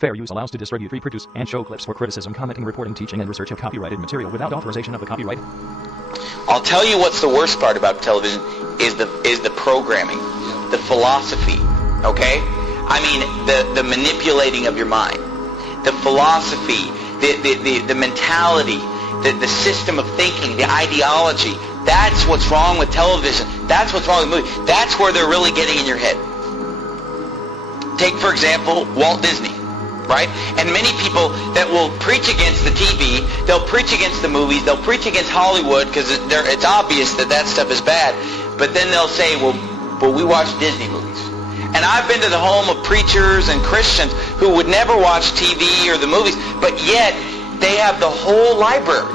Fair use allows to distribute, reproduce, and show clips for criticism, commenting, reporting, teaching, and research of copyrighted material without authorization of the copyright. I'll tell you what's the worst part about television is the programming, the philosophy, okay? I mean, the manipulating of your mind, the philosophy, the mentality, the system of thinking, the ideology. That's what's wrong with television. That's what's wrong with movies. That's where they're really getting in your head. Take, for example, Walt Disney, right? And many people that will preach against the TV, they'll preach against the movies, they'll preach against Hollywood because it's obvious that stuff is bad. But then they'll say, well, we watch Disney movies. And I've been to the home of preachers and Christians who would never watch TV or the movies, but yet they have the whole library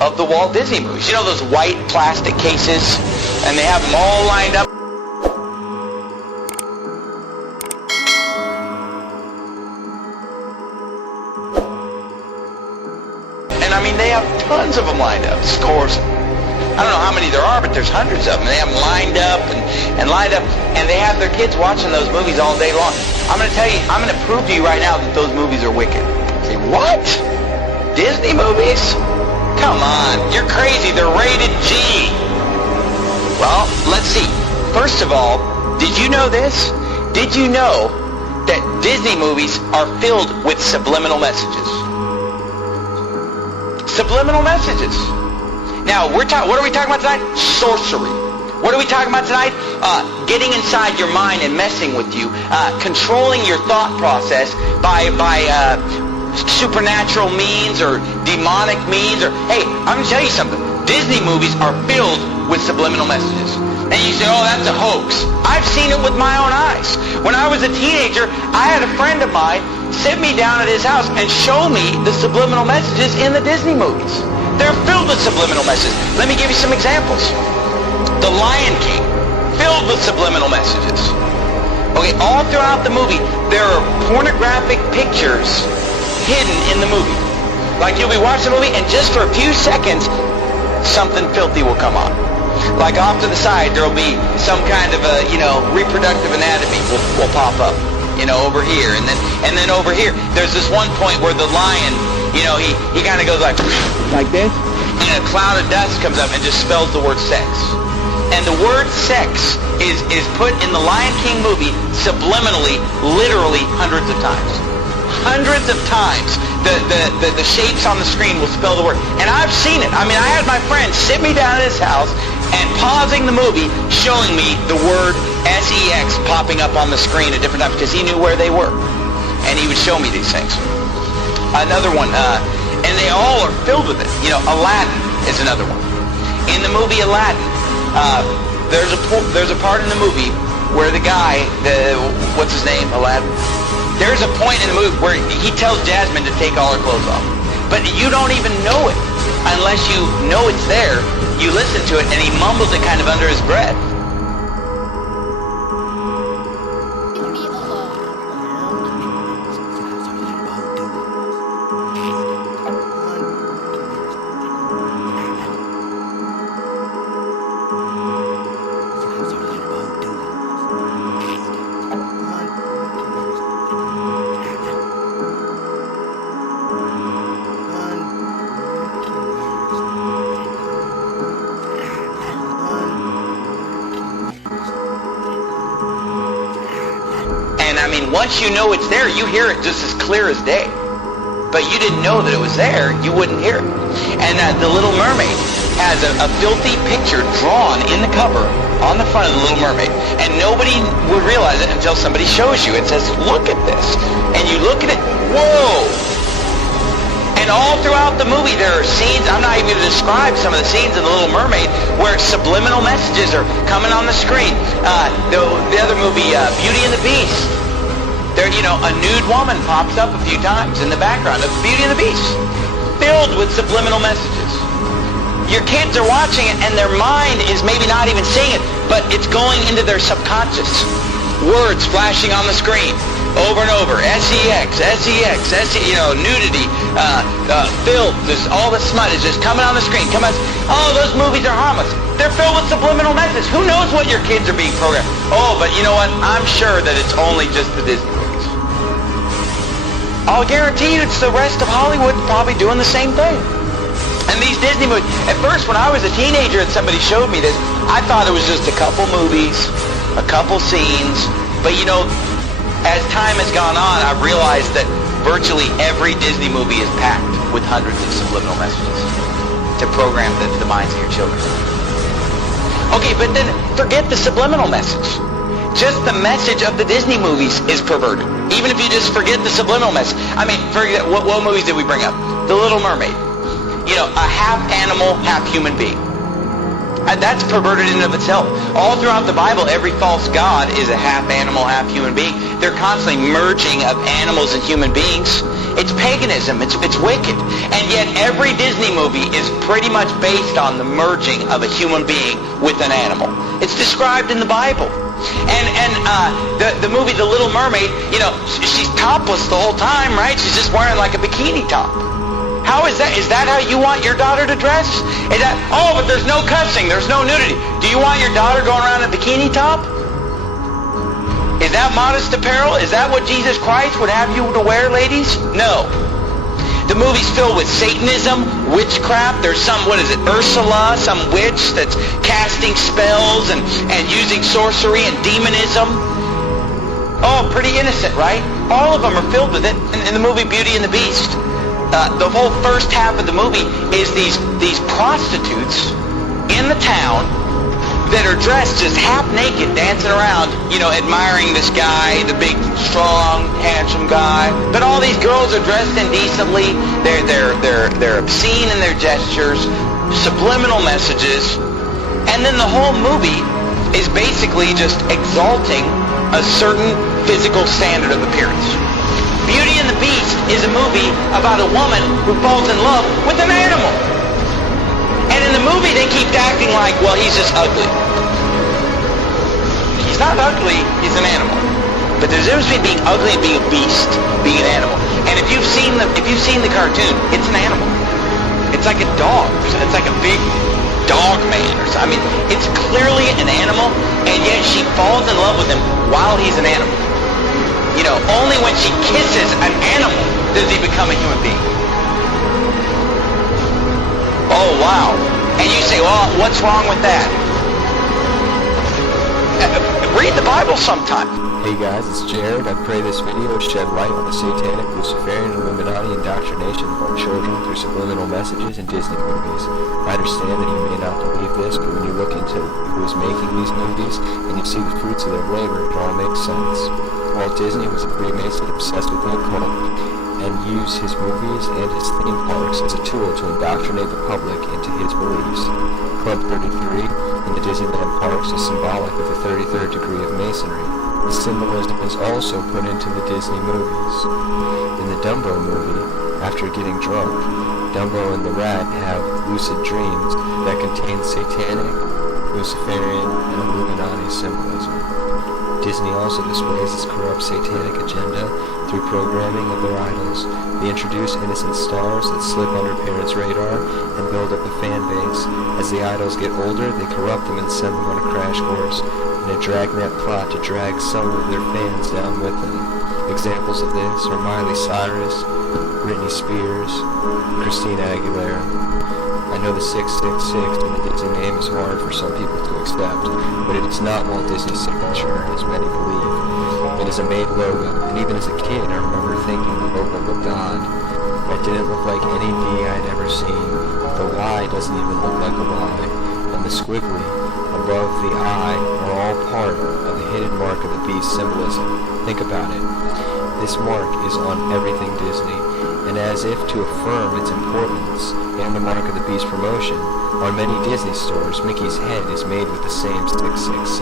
of the Walt Disney movies. You know those white plastic cases? And they have them all lined up. And I mean, they have tons of them lined up. Scores. I don't know how many there are, but there's hundreds of them. They have them lined up and lined up, and they have their kids watching those movies all day long. I'm going to tell you, I'm going to prove to you right now that those movies are wicked. Say, what? Disney movies? Come on, you're crazy. They're rated G. Well, let's see. First of all, did you know this? Did you know that Disney movies are filled with subliminal messages? Subliminal messages. Now, what are we talking about tonight? Sorcery. What are we talking about tonight? Getting inside your mind and messing with you. Controlling your thought process by supernatural means or demonic means. Or hey, I'm going to tell you something. Disney movies are filled with subliminal messages. And you say, oh, that's a hoax. I've seen it with my own eyes. When I was a teenager, I had a friend of mine sit me down at his house and show me the subliminal messages in the Disney movies. They're filled with subliminal messages. Let me give you some examples. The Lion King, filled with subliminal messages. Okay, all throughout the movie, there are pornographic pictures hidden in the movie. Like you'll be watching the movie, and just for a few seconds, something filthy will come on. Like off to the side, there'll be some kind of a, reproductive anatomy will pop up, over here, and then over here. There's this one point where the lion, he kind of goes like this, and a cloud of dust comes up and just spells the word sex. And the word sex is put in the Lion King movie subliminally, literally hundreds of times. Hundreds of times. The shapes on the screen will spell the word. And I've seen it. I mean, I had my friend sit me down at his house and pausing the movie, showing me the word sex popping up on the screen at different times because he knew where they were. And he would show me these things. Another one, and they all are filled with it. Aladdin is another one. In the movie Aladdin, there's a part in the movie where the guy, what's his name, Aladdin? There's a point in the movie where he tells Jasmine to take all her clothes off. But you don't even know it unless you know it's there. You listen to it, and he mumbles it kind of under his breath. Once you know it's there, you hear it just as clear as day. But you didn't know that it was there, you wouldn't hear it. And The Little Mermaid has a filthy picture drawn in the cover on the front of The Little Mermaid. And nobody would realize it until somebody shows you. It says, look at this. And you look at it, whoa! And all throughout the movie there are scenes, I'm not even going to describe some of the scenes in The Little Mermaid, where subliminal messages are coming on the screen. The other movie, Beauty and the Beast. There, a nude woman pops up a few times in the background of Beauty and the Beast, filled with subliminal messages. Your kids are watching it, and their mind is maybe not even seeing it, but it's going into their subconscious. Words flashing on the screen over and over. sex, nudity, filth, all the smut is just coming on the screen. Oh, those movies are harmless. They're filled with subliminal messages. Who knows what your kids are being programmed? Oh, but you know what? I'm sure that it's only just the Disney movies. I'll guarantee you it's the rest of Hollywood probably doing the same thing. And these Disney movies, at first when I was a teenager and somebody showed me this, I thought it was just a couple movies, a couple scenes. But you know, as time has gone on, I've realized that virtually every Disney movie is packed with hundreds of subliminal messages to program the minds of your children. Okay, but then forget the subliminal message. Just the message of the Disney movies is perverted. Even if you just forget the subliminal message. I mean, forget, what movies did we bring up? The Little Mermaid. You know, a half animal, half human being. And that's perverted in and of itself. All throughout the Bible, every false god is a half animal, half human being. They're constantly merging of animals and human beings. It's paganism. It's wicked. And yet every Disney movie is pretty much based on the merging of a human being with an animal. It's described in the Bible. And the movie The Little Mermaid, you know, she's topless the whole time, right? She's just wearing like a bikini top. How is that? Is that how you want your daughter to dress? Is that, oh, but there's no cussing, there's no nudity. Do you want your daughter going around in a bikini top? Is that modest apparel? Is that what Jesus Christ would have you to wear, ladies? No. The movie's filled with Satanism, witchcraft. There's some, what is it, Ursula, some witch that's casting spells and using sorcery and demonism. Oh, pretty innocent, right? All of them are filled with it. In the movie Beauty and the Beast, the whole first half of the movie is these prostitutes in the town that are dressed just half naked, dancing around, you know, admiring this guy, the big, strong, handsome guy. But all these girls are dressed indecently. They're obscene in their gestures, subliminal messages, and then the whole movie is basically just exalting a certain physical standard of appearance. Beauty and the Beast is a movie about a woman who falls in love with an animal. And in the movie they keep acting like, well, he's just ugly. He's not ugly, he's an animal. But there's a difference between being ugly and being a beast, being an animal. And if you've seen the cartoon, it's an animal. It's like a dog. It's like a big dog man or something. I mean, it's clearly an animal, and yet she falls in love with him while he's an animal. You know, only when she kisses an animal does he become a human being. Oh, wow. And you say, well, what's wrong with that? Read the Bible sometime. Hey guys, it's Jared. I pray this video shed light on the satanic, Luciferian, Illuminati indoctrination of our children through subliminal messages in Disney movies. I understand that you may not believe this, but when you look into who is making these movies and you see the fruits of their labor, it all makes sense. Walt Disney was a Freemason obsessed with the occult, and used his movies and his theme parks as a tool to indoctrinate the public into his beliefs. Club 33 in the Disneyland parks is symbolic of the 33rd degree of Masonry. The symbolism is also put into the Disney movies. In the Dumbo movie, after getting drunk, Dumbo and the rat have lucid dreams that contain satanic, Luciferian, and Illuminati symbolism. Disney also displays its corrupt satanic agenda through programming of their idols. They introduce innocent stars that slip under parents' radar and build up a fan base. As the idols get older, they corrupt them and send them on a crash course in a dragnet plot to drag some of their fans down with them. Examples of this are Miley Cyrus, Britney Spears, Christina Aguilera. I know the 666 in the Disney name is hard for some people to accept, but it is not Walt Disney's signature, as many believe. It is a made logo, and even as a kid I remember thinking the logo looked odd. It didn't look like any D I'd ever seen. The Y doesn't even look like a Y, and the squiggly above the I are all part of the hidden mark of the beast symbolism. Think about it. This mark is on everything Disney, and as if to affirm its importance and the mark of the beast promotion, on many Disney stores, Mickey's head is made with the same 666.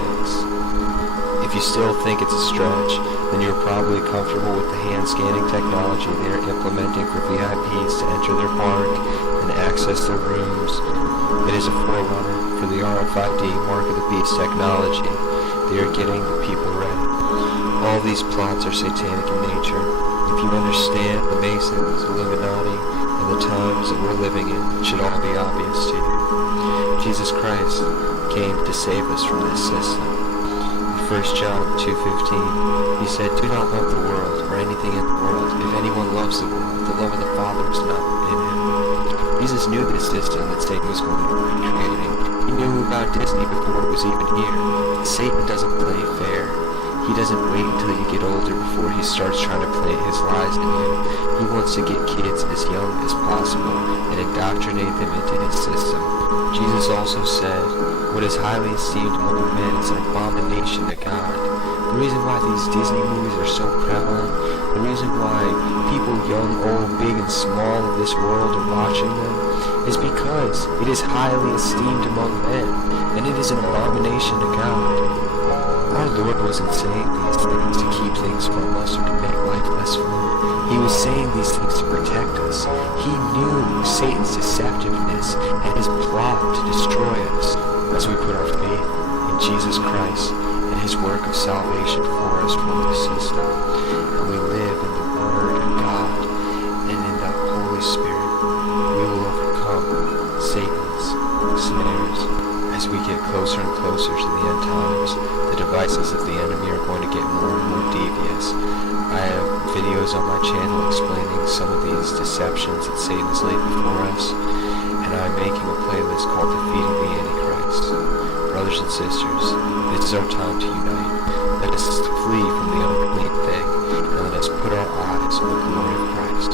If you still think it's a stretch, then you're probably comfortable with the hand-scanning technology they are implementing for VIPs to enter their park and access their rooms. It is a forerunner for the RFID mark of the beast technology. They are getting the people ready. All these plots are satanic in nature. If you understand the Masons, Illuminati, and the times that we're living in, it should all be obvious to you. Jesus Christ came to save us from this system. In 1 John 2:15, he said, "Do not love the world or anything in the world. If anyone loves the world. The love of the Father is not in him. Jesus knew this system that Satan was going to be recreating. He knew about Disney before it was even here. Satan doesn't play fair. He doesn't wait until you get older before he starts trying to play his lies in you. He wants to get kids as young as possible and indoctrinate them into his system. Jesus also said, what is highly esteemed among men is an abomination to God. The reason why these Disney movies are so prevalent, the reason why people young, old, big, and small of this world are watching them, is because it is highly esteemed among men, and it is an abomination to God. Our Lord wasn't saying these things to keep things from us or to make life less fun. He was saying these things to protect us. He knew Satan's deceptiveness and his plot to destroy us. As we put our faith in Jesus Christ and his work of salvation for us from the system, and we live in the Word of God and in the Holy Spirit, we will overcome Satan's snares. As we get closer and closer to the end times, the devices of the enemy are going to get more and more devious. I have videos on my channel explaining some of these deceptions that Satan has laid before us, and I'm making a playlist called Defeating the Antichrist. Brothers and sisters, this is our time to unite. Let us flee from the unclean thing, and let us put our eyes on the glory of Christ.